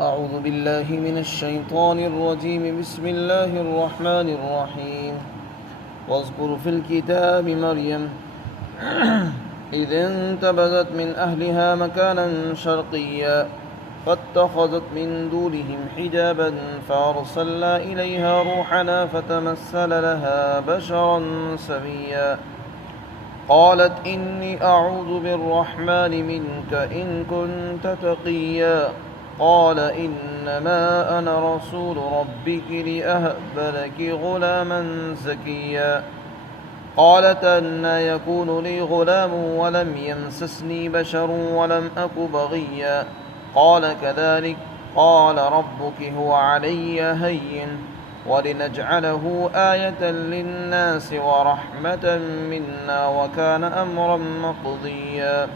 أعوذ بالله من الشيطان الرجيم. بسم الله الرحمن الرحيم. واذكر في الكتاب مريم إذ انتبذت من أهلها مكانا شرقيا فاتخذت من دونهم حجابا فأرسلنا إليها روحنا فتمثل لها بشرا سويا قالت إني أعوذ بالرحمن منك إن كنت تقيا قال إنما أنا رسول ربك لأهب لك غلاما زكيا قالت أنى يكون لي غلام ولم يمسسني بشر ولم أك بغيا قال كذلك قال ربك هو علي هين ولنجعله آية للناس ورحمة منا وكان أمرا مقضيا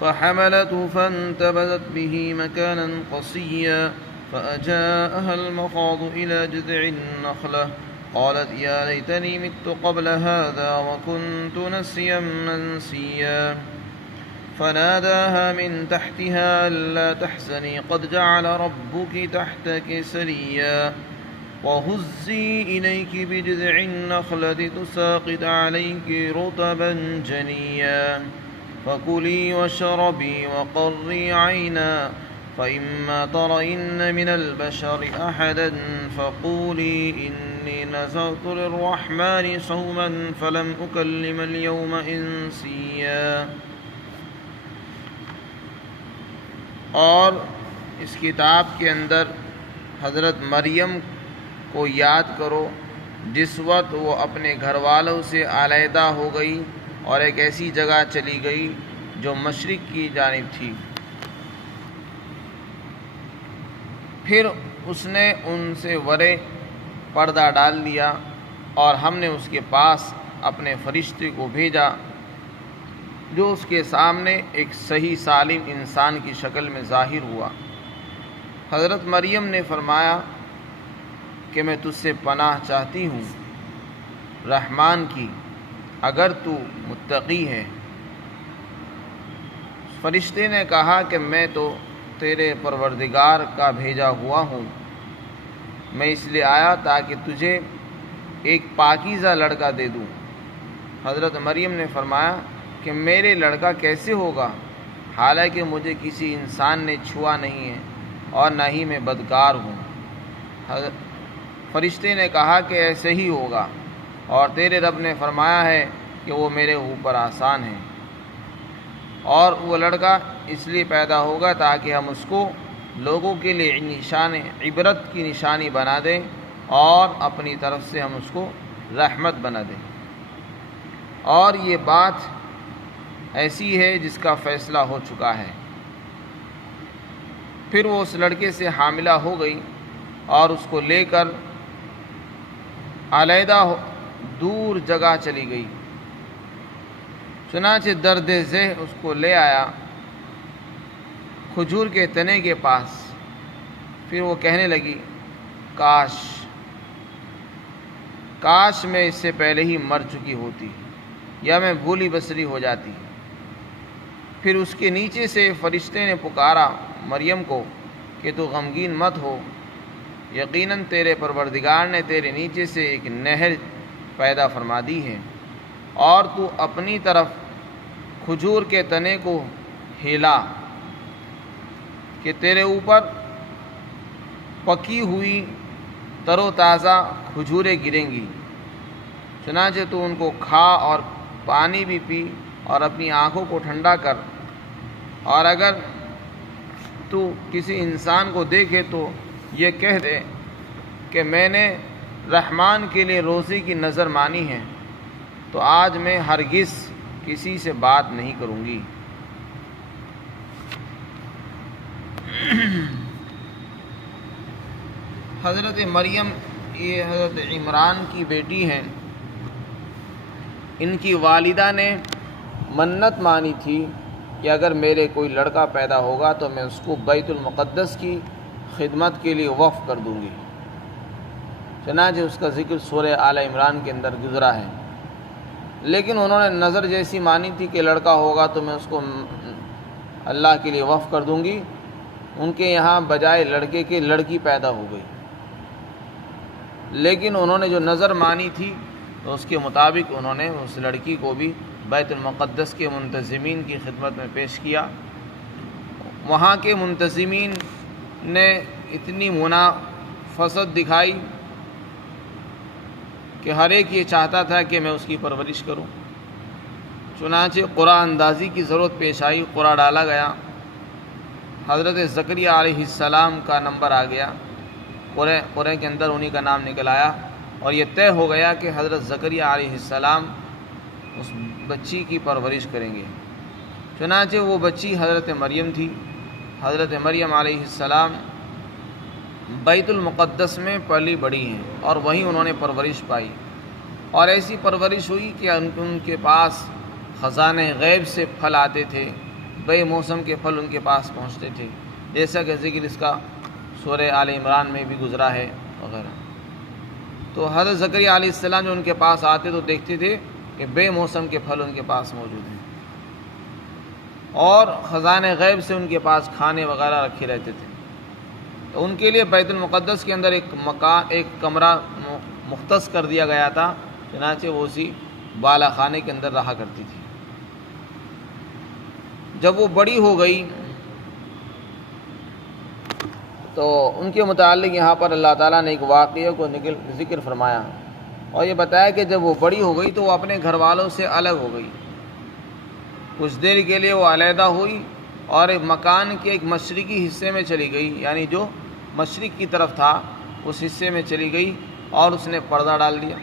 فحملته فانتبذت به مكانا قصيا فأجاءها المخاض إلى جذع النخلة قالت يا ليتني مت قبل هذا وكنت نسيا منسيا فناداها من تحتها ألا تحزني قد جعل ربك تحتك سريا وهزي إليك بجذع النخلة تساقط عليك رطبا جنيا فكلي واشربي وقري عينا فإما ترين من البشر أحدا فقولي إني نذرت للرحمن صوما فلم أكلم اليوم إنسيا. اور اس کتاب کے اندر حضرت مریم کو یاد کرو جس وقت وہ اپنے گھر والوں سے علیحدہ ہو گئی اور ایک ایسی جگہ چلی گئی جو مشرق کی جانب تھی. پھر اس نے ان سے ورے پردہ ڈال دیا اور ہم نے اس کے پاس اپنے فرشتے کو بھیجا جو اس کے سامنے ایک صحیح سالم انسان کی شکل میں ظاہر ہوا. حضرت مریم نے فرمایا کہ میں تجھ سے پناہ چاہتی ہوں رحمان کی اگر تو متقی ہے. فرشتے نے کہا کہ میں تو تیرے پروردگار کا بھیجا ہوا ہوں، میں اس لیے آیا تاکہ تجھے ایک پاکیزہ لڑکا دے دوں. حضرت مریم نے فرمایا کہ میرے لڑکا کیسے ہوگا حالانکہ مجھے کسی انسان نے چھوا نہیں ہے اور نہ ہی میں بدکار ہوں. فرشتے نے کہا کہ ایسے ہی ہوگا اور تیرے رب نے فرمایا ہے کہ وہ میرے اوپر آسان ہے اور وہ لڑکا اس لیے پیدا ہوگا تاکہ ہم اس کو لوگوں کے لیے عبرت کی نشانی بنا دیں اور اپنی طرف سے ہم اس کو رحمت بنا دیں. اور یہ بات ایسی ہے جس کا فیصلہ ہو چکا ہے. پھر وہ اس لڑکے سے حاملہ ہو گئی اور اس کو لے کر علیحدہ دور جگہ چلی گئی. چنانچہ درد ذہ اس کو لے آیا کھجور کے تنے کے پاس. پھر وہ کہنے لگی کاش میں اس سے پہلے ہی مر چکی ہوتی یا میں بھولی بسری ہو جاتی. پھر اس کے نیچے سے فرشتے نے پکارا مریم کو کہ تو غمگین مت ہو، یقیناً تیرے پروردگار نے تیرے نیچے سے ایک نہر پیدا فرما دی ہے اور تو اپنی طرف کھجور کے تنے کو ہلا کہ تیرے اوپر پکی ہوئی تر و تازہ کھجوریں گریں گی. چنانچہ تو ان کو کھا اور پانی بھی پی اور اپنی آنکھوں کو ٹھنڈا کر، اور اگر تو کسی انسان کو دیکھے تو یہ کہہ دے کہ میں نے رحمان کے لیے روزی کی نظر مانی ہے تو آج میں ہرگز کسی سے بات نہیں کروں گی. حضرت مریم یہ حضرت عمران کی بیٹی ہیں. ان کی والدہ نے منت مانی تھی کہ اگر میرے کوئی لڑکا پیدا ہوگا تو میں اس کو بیت المقدس کی خدمت کے لیے وقف کر دوں گی. چنانچہ اس کا ذکر سورہ آل عمران کے اندر گزرا ہے. لیکن انہوں نے نظر جیسی مانی تھی کہ لڑکا ہوگا تو میں اس کو اللہ کے لیے وقف کر دوں گی، ان کے یہاں بجائے لڑکے کے لڑکی پیدا ہو گئی، لیکن انہوں نے جو نظر مانی تھی تو اس کے مطابق انہوں نے اس لڑکی کو بھی بیت المقدس کے منتظمین کی خدمت میں پیش کیا۔ وہاں کے منتظمین نے اتنی منافست دکھائی کہ ہر ایک یہ چاہتا تھا کہ میں اس کی پرورش کروں، چنانچہ قرعہ اندازی کی ضرورت پیش آئی، قرعہ ڈالا گیا، حضرت زکریا علیہ السلام کا نمبر آ گیا، قرعے کے اندر انہی کا نام نکل آیا، اور یہ طے ہو گیا کہ حضرت زکریا علیہ السلام اس بچی کی پرورش کریں گے۔ چنانچہ وہ بچی حضرت مریم تھی۔ حضرت مریم علیہ السلام بیت المقدس میں پلی بڑی ہیں اور وہیں انہوں نے پرورش پائی، اور ایسی پرورش ہوئی کہ ان کے پاس خزانے غیب سے پھل آتے تھے، بے موسم کے پھل ان کے پاس پہنچتے تھے، جیسا کہ ذکر اس کا سورہ آل عمران میں بھی گزرا ہے وغیرہ۔ تو حضرت زکریا علیہ السلام جو ان کے پاس آتے تو دیکھتے تھے کہ بے موسم کے پھل ان کے پاس موجود ہیں، اور خزانے غیب سے ان کے پاس کھانے وغیرہ رکھے رہتے تھے۔ تو ان کے لیے بیت المقدس کے اندر ایک کمرہ مختص کر دیا گیا تھا، چنانچہ وہ اسی بالا خانے کے اندر رہا کرتی تھی۔ جب وہ بڑی ہو گئی تو ان کے متعلق یہاں پر اللہ تعالیٰ نے ایک واقعہ کو ذکر فرمایا، اور یہ بتایا کہ جب وہ بڑی ہو گئی تو وہ اپنے گھر والوں سے الگ ہو گئی، کچھ دیر کے لیے وہ علیحدہ ہوئی اور ایک مکان کے ایک مشرقی حصے میں چلی گئی، یعنی جو مشرق کی طرف تھا اس حصے میں چلی گئی، اور اس نے پردہ ڈال دیا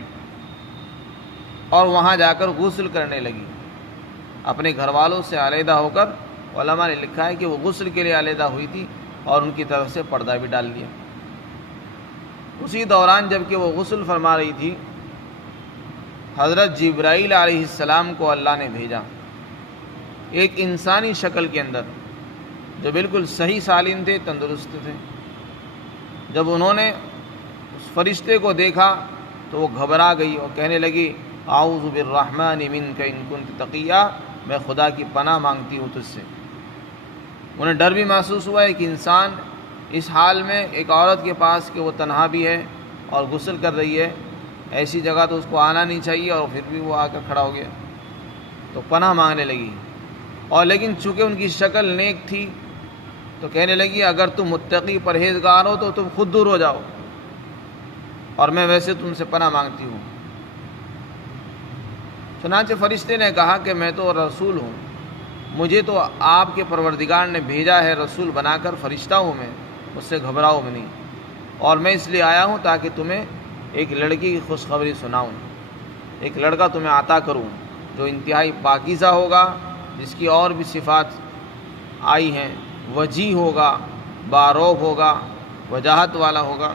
اور وہاں جا کر غسل کرنے لگی اپنے گھر والوں سے علیحدہ ہو کر۔ علماء نے لکھا ہے کہ وہ غسل کے لیے علیحدہ ہوئی تھی اور ان کی طرف سے پردہ بھی ڈال دیا۔ اسی دوران جب کہ وہ غسل فرما رہی تھی، حضرت جبرائیل علیہ السلام کو اللہ نے بھیجا ایک انسانی شکل کے اندر، جو بالکل صحیح سالم تھے، تندرست تھے۔ جب انہوں نے اس فرشتے کو دیکھا تو وہ گھبرا گئی اور کہنے لگی اعوذ بالرحمن منک ان کنت تقیا، میں خدا کی پناہ مانگتی ہوں تجھ سے۔ انہیں ڈر بھی محسوس ہوا ہے کہ انسان اس حال میں ایک عورت کے پاس کہ وہ تنہا بھی ہے اور غسل کر رہی ہے، ایسی جگہ تو اس کو آنا نہیں چاہیے، اور پھر بھی وہ آ کر کھڑا ہو گیا تو پناہ مانگنے لگی۔ اور لیکن چونکہ ان کی شکل نیک تھی تو کہنے لگی اگر تم متقی پرہیزگار ہو تو تم خود دور ہو جاؤ، اور میں ویسے تم سے پناہ مانگتی ہوں۔ چنانچہ فرشتے نے کہا کہ میں تو رسول ہوں، مجھے تو آپ کے پروردگار نے بھیجا ہے رسول بنا کر، فرشتہ ہوں میں، مجھ سے گھبراؤ بھی نہیں، اور میں اس لیے آیا ہوں تاکہ تمہیں ایک لڑکی کی خوشخبری سناؤں، ایک لڑکا تمہیں عطا کروں جو انتہائی پاکیزہ ہوگا، جس کی اور بھی صفات آئی ہیں، وجیح ہوگا، باروب ہوگا، وجاہت والا ہوگا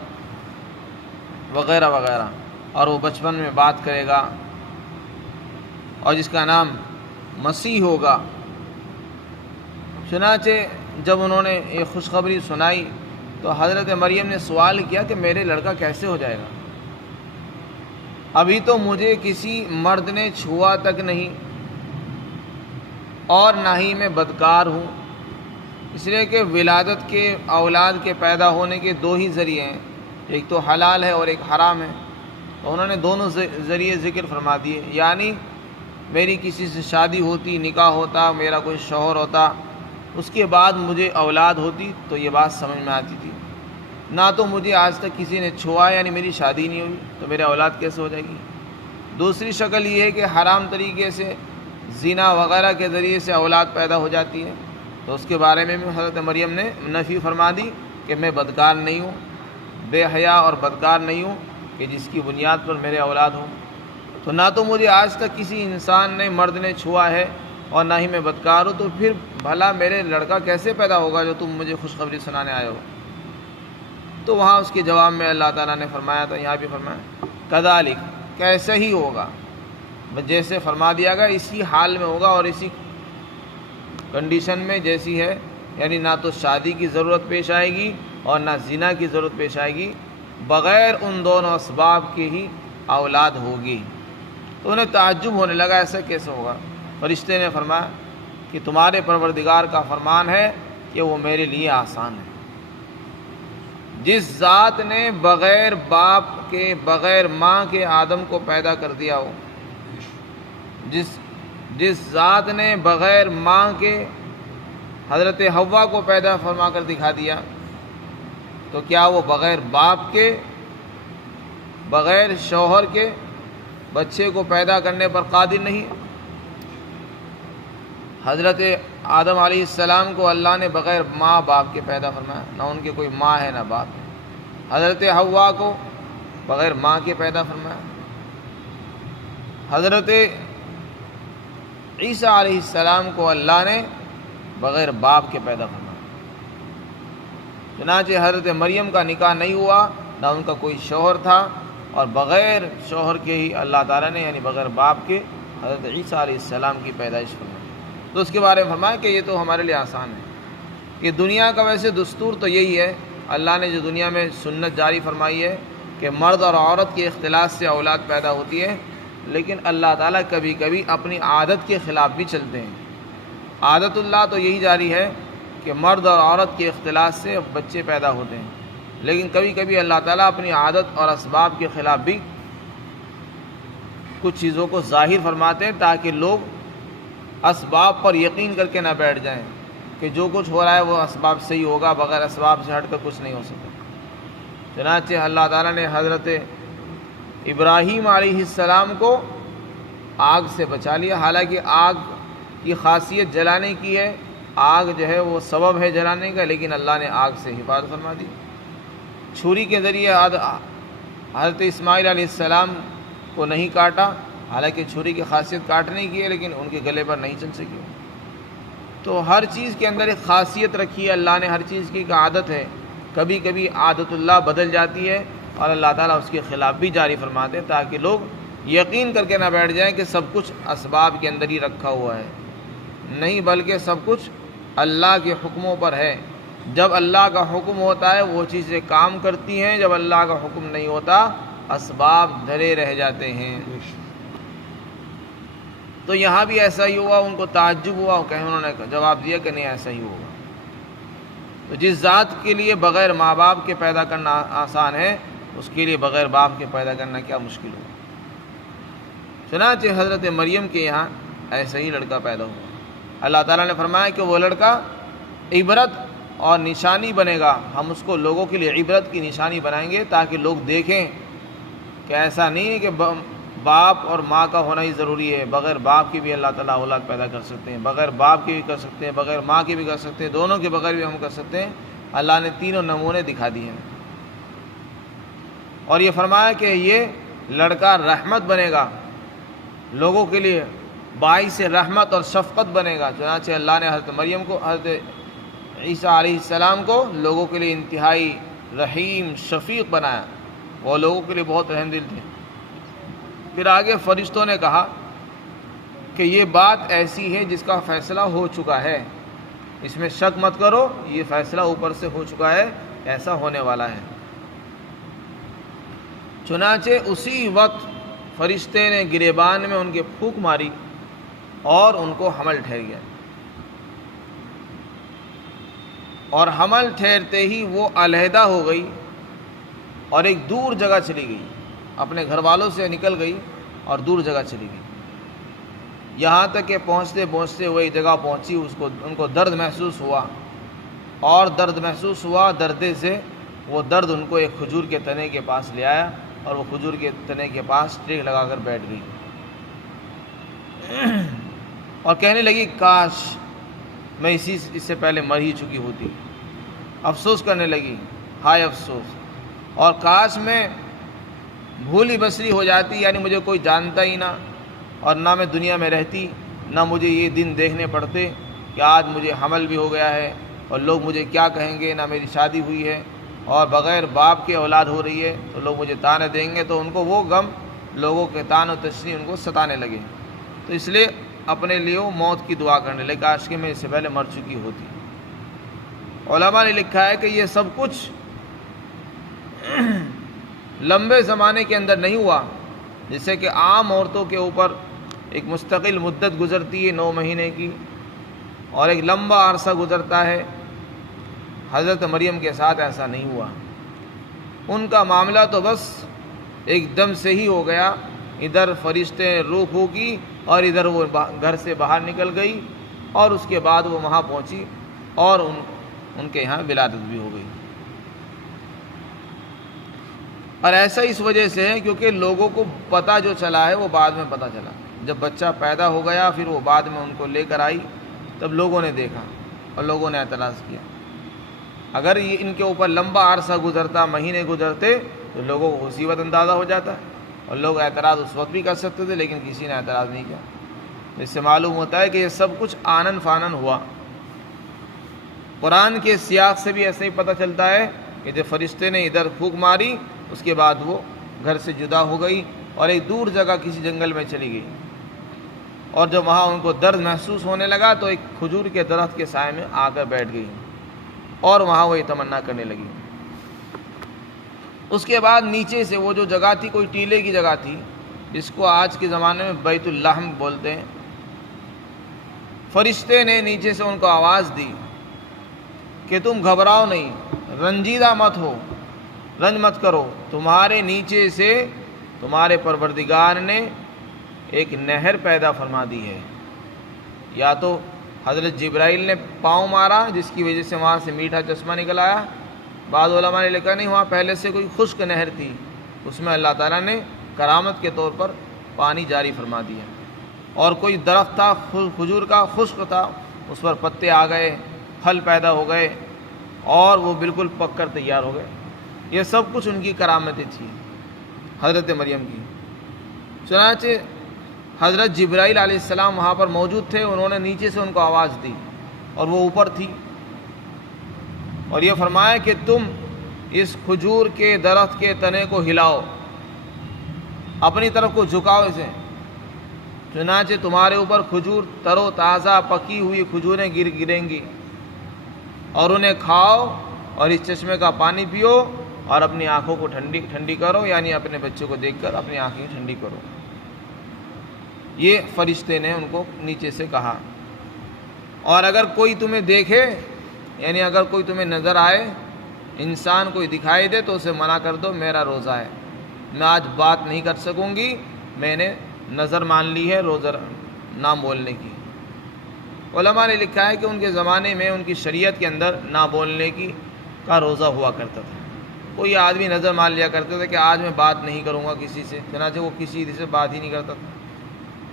وغیرہ وغیرہ، اور وہ بچپن میں بات کرے گا، اور جس کا نام مسیح ہوگا۔ چنانچہ جب انہوں نے یہ خوشخبری سنائی تو حضرت مریم نے سوال کیا کہ میرے لڑکا کیسے ہو جائے گا؟ ابھی تو مجھے کسی مرد نے چھوا تک نہیں، اور نہ ہی میں بدکار ہوں، اس لیے کہ ولادت کے اولاد کے پیدا ہونے کے دو ہی ذریعے ہیں، ایک تو حلال ہے اور ایک حرام ہے۔ تو انہوں نے دونوں ذریعے ذکر فرما دیے، یعنی میری کسی سے شادی ہوتی، نکاح ہوتا، میرا کوئی شوہر ہوتا، اس کے بعد مجھے اولاد ہوتی تو یہ بات سمجھ میں آتی تھی، نہ تو مجھے آج تک کسی نے چھوا، یعنی میری شادی نہیں ہوئی تو میرے اولاد کیسے ہو جائے گی۔ دوسری شکل یہ ہے کہ حرام طریقے سے زنا وغیرہ کے ذریعے سے اولاد پیدا ہو جاتی ہے، تو اس کے بارے میں بھی حضرت مریم نے نفی فرما دی کہ میں بدکار نہیں ہوں، بے حیا اور بدکار نہیں ہوں کہ جس کی بنیاد پر میرے اولاد ہوں۔ تو نہ تو مجھے آج تک کسی انسان نے، مرد نے چھوا ہے، اور نہ ہی میں بدکار ہوں، تو پھر بھلا میرے لڑکا کیسے پیدا ہوگا جو تم مجھے خوشخبری سنانے آئے ہو؟ تو وہاں اس کے جواب میں اللہ تعالیٰ نے فرمایا تھا، یہاں بھی فرمایا کذالک، کیسے ہی ہوگا، جیسے فرما دیا گیا اسی حال میں ہوگا اور اسی کنڈیشن میں جیسی ہے، یعنی نہ تو شادی کی ضرورت پیش آئے گی اور نہ زنا کی ضرورت پیش آئے گی، بغیر ان دونوں اسباب کے ہی اولاد ہوگی۔ تو انہیں تعجب ہونے لگا ایسا کیسے ہوگا؟ فرشتے نے فرمایا کہ تمہارے پروردگار کا فرمان ہے کہ وہ میرے لیے آسان ہے۔ جس ذات نے بغیر باپ کے بغیر ماں کے آدم کو پیدا کر دیا ہو، جس ذات نے بغیر ماں کے حضرت حوا کو پیدا فرما کر دکھا دیا، تو کیا وہ بغیر باپ کے بغیر شوہر کے بچے کو پیدا کرنے پر قادر نہیں؟ حضرت آدم علیہ السلام کو اللہ نے بغیر ماں باپ کے پیدا فرمایا، نہ ان کے کوئی ماں ہے نہ باپ ہے۔ حضرت حوا کو بغیر ماں کے پیدا فرمایا۔ حضرت عیسیٰ علیہ السلام کو اللہ نے بغیر باپ کے پیدا فرمایا۔ چنانچہ حضرت مریم کا نکاح نہیں ہوا، نہ ان کا کوئی شوہر تھا، اور بغیر شوہر کے ہی اللہ تعالیٰ نے یعنی بغیر باپ کے حضرت عیسیٰ علیہ السلام کی پیدائش فرمائی۔ تو اس کے بارے میں فرمایا کہ یہ تو ہمارے لیے آسان ہے۔ کہ دنیا کا ویسے دستور تو یہی ہے، اللہ نے جو دنیا میں سنت جاری فرمائی ہے کہ مرد اور عورت کے اختلاط سے اولاد پیدا ہوتی ہے، لیکن اللہ تعالیٰ کبھی کبھی اپنی عادت کے خلاف بھی چلتے ہیں۔ عادت اللہ تو یہی جاری ہے کہ مرد اور عورت کے اختلاط سے بچے پیدا ہوتے ہیں، لیکن کبھی کبھی اللہ تعالیٰ اپنی عادت اور اسباب کے خلاف بھی کچھ چیزوں کو ظاہر فرماتے ہیں تاکہ لوگ اسباب پر یقین کر کے نہ بیٹھ جائیں کہ جو کچھ ہو رہا ہے وہ اسباب سے ہی ہوگا، بغیر اسباب سے ہٹ کر کچھ نہیں ہو سکتا۔ چنانچہ اللہ تعالیٰ نے حضرت ابراہیم علیہ السلام کو آگ سے بچا لیا، حالانکہ آگ کی خاصیت جلانے کی ہے، آگ جو ہے وہ سبب ہے جلانے کا، لیکن اللہ نے آگ سے حفاظت فرما دی۔ چھری کے ذریعے حضرت اسماعیل علیہ السلام کو نہیں کاٹا، حالانکہ چھری کی خاصیت کاٹنے کی ہے، لیکن ان کے گلے پر نہیں چل سکی۔ تو ہر چیز کے اندر ایک خاصیت رکھی ہے اللہ نے، ہر چیز کی ایک عادت ہے۔ کبھی کبھی عادت اللہ بدل جاتی ہے اور اللہ تعالیٰ اس کے خلاف بھی جاری فرماتے ہیں تاکہ لوگ یقین کر کے نہ بیٹھ جائیں کہ سب کچھ اسباب کے اندر ہی رکھا ہوا ہے، نہیں بلکہ سب کچھ اللہ کے حکموں پر ہے۔ جب اللہ کا حکم ہوتا ہے وہ چیزیں کام کرتی ہیں، جب اللہ کا حکم نہیں ہوتا اسباب دھرے رہ جاتے ہیں۔ تو یہاں بھی ایسا ہی ہوا، ان کو تعجب ہوا کہ انہوں نے جواب دیا کہ نہیں ایسا ہی ہوگا۔ تو جس ذات کے لیے بغیر ماں باپ کے پیدا کرنا آسان ہے، اس کے لیے بغیر باپ کے پیدا کرنا کیا مشکل ہوگا۔ چنانچہ حضرت مریم کے یہاں ایسا ہی لڑکا پیدا ہوا۔ اللہ تعالیٰ نے فرمایا کہ وہ لڑکا عبرت اور نشانی بنے گا، ہم اس کو لوگوں کے لیے عبرت کی نشانی بنائیں گے تاکہ لوگ دیکھیں کہ ایسا نہیں ہے کہ باپ اور ماں کا ہونا ہی ضروری ہے، بغیر باپ کی بھی اللہ تعالیٰ اولاد پیدا کر سکتے ہیں، بغیر باپ کی بھی کر سکتے ہیں، بغیر ماں کی بھی کر سکتے ہیں، دونوں کے بغیر بھی ہم کر سکتے ہیں۔ اللہ نے تینوں نمونے دکھا دیے ہیں، اور یہ فرمایا کہ یہ لڑکا رحمت بنے گا لوگوں کے لیے، باعث رحمت اور شفقت بنے گا۔ چنانچہ اللہ نے حضرت مریم کو، حضرت عیسیٰ علیہ السلام کو لوگوں کے لیے انتہائی رحیم شفیق بنایا، وہ لوگوں کے لیے بہت رحم دل تھے۔ پھر آگے فرشتوں نے کہا کہ یہ بات ایسی ہے جس کا فیصلہ ہو چکا ہے، اس میں شک مت کرو، یہ فیصلہ اوپر سے ہو چکا ہے، ایسا ہونے والا ہے۔ چنانچہ اسی وقت فرشتے نے گریبان میں ان کے پھونک ماری اور ان کو حمل ٹھہر گیا، اور حمل ٹھہرتے ہی وہ علیحدہ ہو گئی اور ایک دور جگہ چلی گئی، اپنے گھر والوں سے نکل گئی اور دور جگہ چلی گئی، یہاں تک کہ پہنچتے پہنچتے وہی جگہ پہنچی، ان کو درد محسوس ہوا، اور درد محسوس ہوا، دردے سے وہ درد ان کو ایک کھجور کے تنے کے پاس لے آیا، اور وہ کھجور کے تنے کے پاس ٹیک لگا کر بیٹھ گئی اور کہنے لگی کاش میں اس سے پہلے مر ہی چکی ہوتی، افسوس کرنے لگی، ہائے افسوس، اور کاش میں بھولی بسری ہو جاتی، یعنی مجھے کوئی جانتا ہی نہ، اور نہ میں دنیا میں رہتی، نہ مجھے یہ دن دیکھنے پڑتے کہ آج مجھے حمل بھی ہو گیا ہے اور لوگ مجھے کیا کہیں گے، نہ میری شادی ہوئی ہے اور بغیر باپ کے اولاد ہو رہی ہے تو لوگ مجھے تانے دیں گے، تو ان کو وہ غم، لوگوں کے تان و تشنی ان کو ستانے لگے، تو اس لیے اپنے لیے وہ موت کی دعا کرنے لگے، کاش کہ میں اس سے پہلے مر چکی ہوتی۔ علماء نے لکھا ہے کہ یہ سب کچھ لمبے زمانے کے اندر نہیں ہوا، جیسے کہ عام عورتوں کے اوپر ایک مستقل مدت گزرتی ہے 9 مہینے کی، اور ایک لمبا عرصہ گزرتا ہے، حضرت مریم کے ساتھ ایسا نہیں ہوا۔ ان کا معاملہ تو بس ایک دم سے ہی ہو گیا، ادھر فرشتے نے روح پھونکی اور ادھر وہ گھر سے باہر نکل گئی، اور اس کے بعد وہ وہاں پہنچی اور ان کے یہاں ولادت بھی ہو گئی۔ اور ایسا اس وجہ سے ہے کیونکہ لوگوں کو پتہ جو چلا ہے وہ بعد میں پتہ چلا، جب بچہ پیدا ہو گیا پھر وہ بعد میں ان کو لے کر آئی، تب لوگوں نے دیکھا اور لوگوں نے اعتراض کیا۔ اگر یہ ان کے اوپر لمبا عرصہ گزرتا، مہینے گزرتے، تو لوگوں کو اسی وقت اندازہ ہو جاتا، اور لوگ اعتراض اس وقت بھی کر سکتے تھے، لیکن کسی نے اعتراض نہیں کیا۔ اس سے معلوم ہوتا ہے کہ یہ سب کچھ آنن فانن ہوا۔ قرآن کے سیاق سے بھی ایسے ہی پتہ چلتا ہے کہ جب فرشتے نے ادھر پھونک ماری، اس کے بعد وہ گھر سے جدا ہو گئی اور ایک دور جگہ کسی جنگل میں چلی گئی، اور جب وہاں ان کو درد محسوس ہونے لگا تو ایک کھجور کے درخت کے سائے میں آ کر بیٹھ گئی اور وہاں وہ یہ تمنا کرنے لگی۔ اس کے بعد نیچے سے وہ جو جگہ تھی کوئی ٹیلے کی جگہ تھی، جس کو آج کے زمانے میں بیت اللحم بولتے ہیں، فرشتے نے نیچے سے ان کو آواز دی کہ تم گھبراؤ نہیں، رنجیدہ مت ہو، رنج مت کرو، تمہارے نیچے سے تمہارے پروردگار نے ایک نہر پیدا فرما دی ہے۔ یا تو حضرت جبرائیل نے پاؤں مارا جس کی وجہ سے وہاں سے میٹھا چشمہ نکل آیا، بعض علماء نے لکھا نہیں، وہاں پہلے سے کوئی خشک نہر تھی، اس میں اللہ تعالیٰ نے کرامت کے طور پر پانی جاری فرما دیا، اور کوئی درخت تھا کھجور کا، خشک تھا، اس پر پتے آ گئے، پھل پیدا ہو گئے اور وہ بالکل پک کر تیار ہو گئے۔ یہ سب کچھ ان کی کرامتیں تھیں حضرت مریم کی۔ چنانچہ حضرت جبرائیل علیہ السلام وہاں پر موجود تھے، انہوں نے نیچے سے ان کو آواز دی اور وہ اوپر تھی، اور یہ فرمایا کہ تم اس کھجور کے درخت کے تنے کو ہلاؤ، اپنی طرف کو جھکاؤ اسے، چنانچہ تمہارے اوپر کھجور تر و تازہ پکی ہوئی کھجوریں گریں گی، اور انہیں کھاؤ اور اس چشمے کا پانی پیو اور اپنی آنکھوں کو ٹھنڈی کرو، یعنی اپنے بچے کو دیکھ کر اپنی آنکھیں ٹھنڈی کرو۔ یہ فرشتے نے ان کو نیچے سے کہا۔ اور اگر کوئی تمہیں دیکھے، یعنی اگر کوئی تمہیں نظر آئے، انسان کوئی دکھائی دے، تو اسے منع کر دو، میرا روزہ ہے، میں آج بات نہیں کر سکوں گی، میں نے نظر مان لی ہے روزہ نہ بولنے کی۔ علماء نے لکھا ہے کہ ان کے زمانے میں ان کی شریعت کے اندر نہ بولنے کا روزہ ہوا کرتا تھا۔ کوئی آدمی نظر مان لیا کرتا تھا کہ آج میں بات نہیں کروں گا کسی سے، چنانچہ وہ کسی سے بات ہی نہیں کرتا تھا۔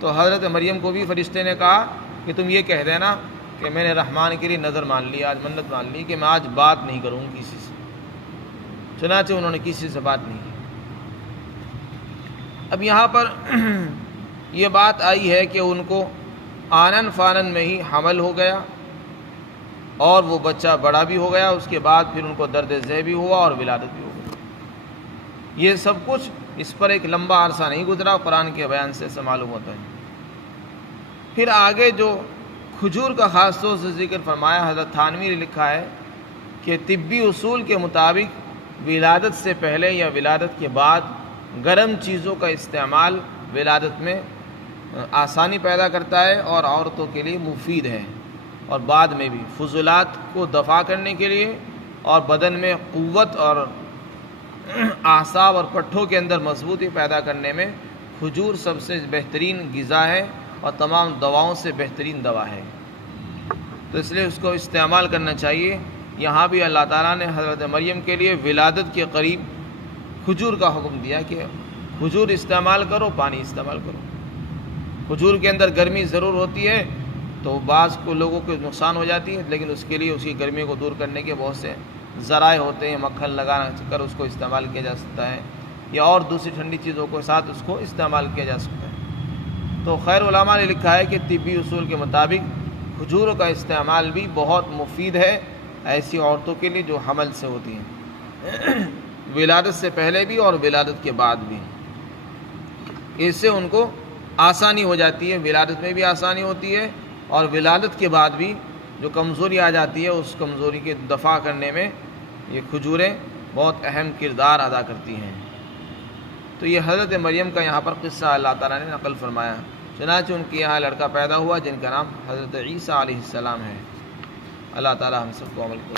تو حضرت مریم کو بھی فرشتے نے کہا کہ تم یہ کہہ دینا کہ میں نے رحمان کے لیے نظر مان لی، آج منت مان لی کہ میں آج بات نہیں کروں گی کسی سے، چنانچہ انہوں نے کسی سے بات نہیں کی۔ اب یہاں پر یہ بات آئی ہے کہ ان کو آنن فانن میں ہی حمل ہو گیا اور وہ بچہ بڑا بھی ہو گیا، اس کے بعد پھر ان کو درد ذہ بھی ہوا اور ولادت بھی ہو گئی۔ یہ سب کچھ اس پر ایک لمبا عرصہ نہیں گزرا، قرآن کے بیان سے معلوم ہوتا ہے۔ پھر آگے جو کھجور کا خاص طور سے ذکر فرمایا، حضرت تھانوی نے لکھا ہے کہ طبی اصول کے مطابق ولادت سے پہلے یا ولادت کے بعد گرم چیزوں کا استعمال ولادت میں آسانی پیدا کرتا ہے اور عورتوں کے لیے مفید ہے، اور بعد میں بھی فضولات کو دفع کرنے کے لیے اور بدن میں قوت اور اعصاب اور پٹھوں کے اندر مضبوطی پیدا کرنے میں کھجور سب سے بہترین غذا ہے اور تمام دواؤں سے بہترین دوا ہے، تو اس لیے اس کو استعمال کرنا چاہیے۔ یہاں بھی اللہ تعالیٰ نے حضرت مریم کے لیے ولادت کے قریب کھجور کا حکم دیا کہ کھجور استعمال کرو، پانی استعمال کرو۔ کھجور کے اندر گرمی ضرور ہوتی ہے تو بعض کو لوگوں کو نقصان ہو جاتی ہے، لیکن اس کے لیے اس کی گرمی کو دور کرنے کے بہت سے ذرائع ہوتے ہیں، مکھن لگا کر اس کو استعمال کیا جا سکتا ہے، یا اور دوسری ٹھنڈی چیزوں کے ساتھ اس کو استعمال کیا جا سکتا ہے۔ تو خیر علماء نے لکھا ہے کہ طبی اصول کے مطابق کھجور کا استعمال بھی بہت مفید ہے ایسی عورتوں کے لیے جو حمل سے ہوتی ہیں، ولادت سے پہلے بھی اور ولادت کے بعد بھی۔ اس سے ان کو آسانی ہو جاتی ہے، ولادت میں بھی آسانی ہوتی ہے اور ولادت کے بعد بھی جو کمزوری آ جاتی ہے اس کمزوری کے دفع کرنے میں یہ کھجوریں بہت اہم کردار ادا کرتی ہیں۔ تو یہ حضرت مریم کا یہاں پر قصہ اللہ تعالیٰ نے نقل فرمایا۔ چنانچہ ان کے یہاں لڑکا پیدا ہوا جن کا نام حضرت عیسیٰ علیہ السلام ہے۔ اللہ تعالیٰ ہم سب کو عمل کو